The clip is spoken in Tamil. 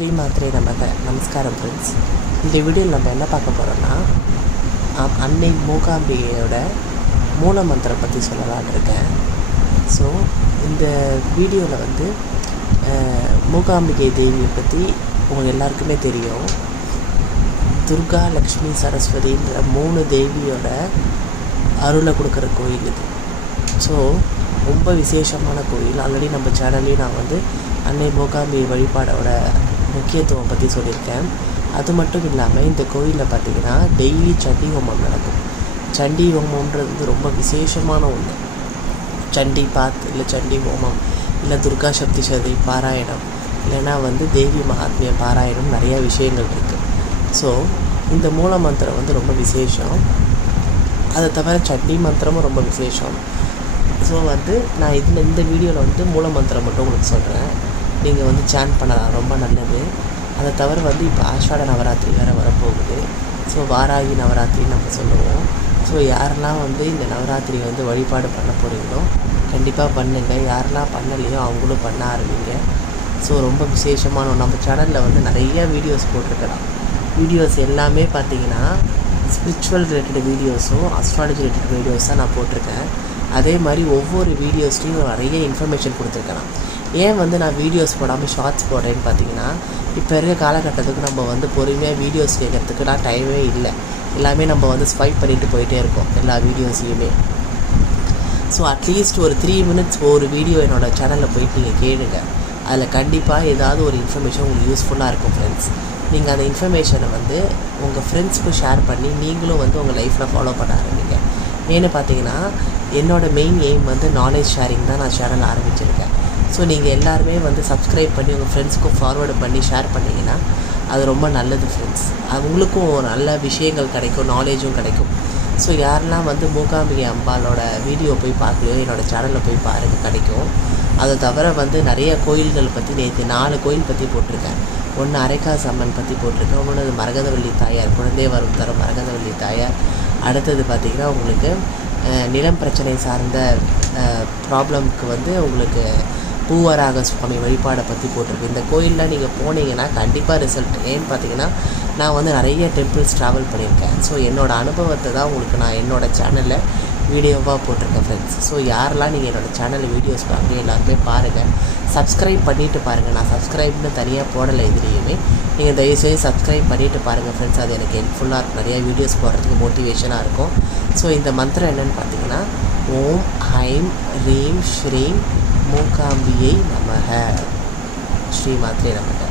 ஸ்ரீமாத்ரே நமஸ்காரம் ஃப்ரெண்ட்ஸ். இந்த வீடியோவில் நம்ம என்ன பார்க்க போகிறோம்னா, அன்னை மூகாம்பிகையோட மூல மந்திரம் பற்றி சொல்லலான்னு இருக்கேன். ஸோ இந்த வீடியோவில் வந்து மூகாம்பிகை தேவியை பற்றி உங்கள் எல்லாருக்குமே தெரியும். துர்கா, லக்ஷ்மி, சரஸ்வதிங்கிற 3 தேவியோட அருளை கொடுக்குற கோயில் இது. ஸோ ரொம்ப விசேஷமான கோயில். ஆல்ரெடி நம்ம சேனல்லையும் நான் வந்து அன்னை மூகாம்பிகை வழிபாடோட முக்கியத்துவம் பற்றி சொல்லியிருக்கேன். அது மட்டும் இல்லாமல் இந்த கோயிலில் பார்த்திங்கன்னா டெய்லி சண்டி ஹோமம் நடக்கும். சண்டி ஹோமம்ன்றது வந்து ரொம்ப விசேஷமான ஒன்று. சண்டி பாத் இல்லை சண்டி ஹோமம் இல்லை துர்கா சக்தி சதி பாராயணம் இல்லைன்னா வந்து தேவி மகாத்மிய பாராயணம், நிறையா விஷயங்கள் இருக்குது. ஸோ இந்த மூல மந்திரம் வந்து ரொம்ப விசேஷம். அதை தவிர சண்டி மந்திரமும் ரொம்ப விசேஷம். ஸோ வந்து நான் இந்த வீடியோவில் வந்து மூல மந்திரம் மட்டும் உங்களுக்கு சொல்கிறேன். நீங்கள் வந்து சேன் பண்ணலாம், ரொம்ப நல்லது. அதை தவிர வந்து இப்போ ஆஷாட நவராத்திரி வேறு வரப்போகுது. ஸோ வாராகி நவராத்திரி நம்ம சொல்லுவோம். ஸோ யாரெல்லாம் வந்து இந்த நவராத்திரி வந்து வழிபாடு பண்ண போகிறீங்களோ கண்டிப்பாக பண்ணுங்கள். யாரெல்லாம் பண்ணலையோ அவங்களும் பண்ண ஆரம்பிங்க. ஸோ ரொம்ப விசேஷமான நம்ம சேனலில் வந்து நிறைய வீடியோஸ் போட்டிருக்கலாம். வீடியோஸ் எல்லாமே பார்த்திங்கன்னா ஸ்பிரிச்சுவல் ரிலேட்டட் வீடியோஸும் அஸ்ட்ராலஜி ரிலேட்டட் வீடியோஸாக நான் போட்டிருக்கேன். அதே மாதிரி ஒவ்வொரு வீடியோஸ்லையும் நிறைய இன்ஃபர்மேஷன் கொடுத்துருக்கலாம். ஏன் வந்து நான் வீடியோஸ் போடாமல் ஷார்ட்ஸ் போடுறேன்னு பார்த்தீங்கன்னா, இப்போ இருக்க காலகட்டத்துக்கு நம்ம வந்து பொறுமையாக வீடியோஸ் கேட்குறதுக்குலாம் டைமே இல்லை. எல்லாமே நம்ம வந்து ஸ்வைப் பண்ணிட்டு போயிட்டே இருக்கோம் எல்லா வீடியோஸ்லையுமே. ஸோ அட்லீஸ்ட் ஒரு 3 minutes ஒரு வீடியோ என்னோடய சேனலில் போயிட்டு நீங்கள் கேளுங்க. அதில் கண்டிப்பாக ஏதாவது ஒரு இன்ஃபர்மேஷன் உங்களுக்கு யூஸ்ஃபுல்லாக இருக்கும் ஃப்ரெண்ட்ஸ். நீங்கள் அந்த இன்ஃபர்மேஷனை வந்து உங்கள் ஃப்ரெண்ட்ஸ்க்கும் ஷேர் பண்ணி நீங்களும் வந்து உங்கள் லைஃப்பில் ஃபாலோ பண்ண ஆரம்பிங்க. ஏன்னு பார்த்தீங்கன்னா என்னோடய மெயின் எய்ம் வந்து நாலேஜ் ஷேரிங் தான் நான் சேனல் ஆரம்பிச்சிருக்கேன். ஸோ நீங்கள் எல்லாருமே வந்து சப்ஸ்கிரைப் பண்ணி உங்கள் ஃப்ரெண்ட்ஸுக்கும் ஃபார்வேர்டு பண்ணி ஷேர் பண்ணிங்கன்னா அது ரொம்ப நல்லது ஃப்ரெண்ட்ஸ். அவங்களுக்கும் நல்ல விஷயங்கள் கிடைக்கும், நாலேஜும் கிடைக்கும். ஸோ யாரெல்லாம் வந்து மூகாம்பிகை அம்பாலோட வீடியோ போய் பார்க்கலையோ என்னோடய சேனலில் போய் பாருங்கள், கிடைக்கும். அதை தவிர வந்து நிறைய கோயில்கள் பற்றி நேற்று 4 கோயில் பற்றி போட்டிருக்கேன். ஒன்று அரைக்காசு அம்மன் பற்றி போட்டிருக்கேன். ஒன்று மரகதவள்ளி தாயார், குழந்தை வரும் தரும் மரகதவள்ளி தாயார். அடுத்தது பார்த்திங்கன்னா உங்களுக்கு நிலம் பிரச்சனை சார்ந்த ப்ராப்ளம்க்கு வந்து உங்களுக்கு பூவராக சுவாமி வழிபாடை பற்றி போட்டிருக்கு. இந்த கோயிலில் நீங்கள் போனீங்கன்னா கண்டிப்பாக ரிசல்ட். ஏன்னு பார்த்தீங்கன்னா நான் வந்து நிறைய டெம்பிள்ஸ் ட்ராவல் பண்ணியிருக்கேன். ஸோ என்னோடய அனுபவத்தை தான் உங்களுக்கு நான் என்னோடய சேனலில் வீடியோவாக போட்டிருக்கேன் ஃப்ரெண்ட்ஸ். ஸோ யாரெல்லாம் நீங்கள் என்னோடய சேனலில் வீடியோஸ் பார்க்குறீங்க எல்லாருமே பாருங்கள், சப்ஸ்கிரைப் பண்ணிவிட்டு பாருங்கள். நான் சப்ஸ்கிரைப்னு தனியாக போடலை இதுலேயுமே. நீங்கள் தயவுசெய்து சப்ஸ்கிரைப் பண்ணிவிட்டு பாருங்கள் ஃப்ரெண்ட்ஸ். அது எனக்கு ஹெல்ப்ஃபுல்லாக இருக்கும், நிறையா வீடியோஸ் போடுறதுக்கு மோட்டிவேஷனாக இருக்கும். ஸோ இந்த மந்திரம் என்னென்னு பார்த்தீங்கன்னா, ஓம் ஐம் ரீம் ஸ்ரீம் மூகாம்பியை நமக. ஸ்ரீமாத்ரே நமக.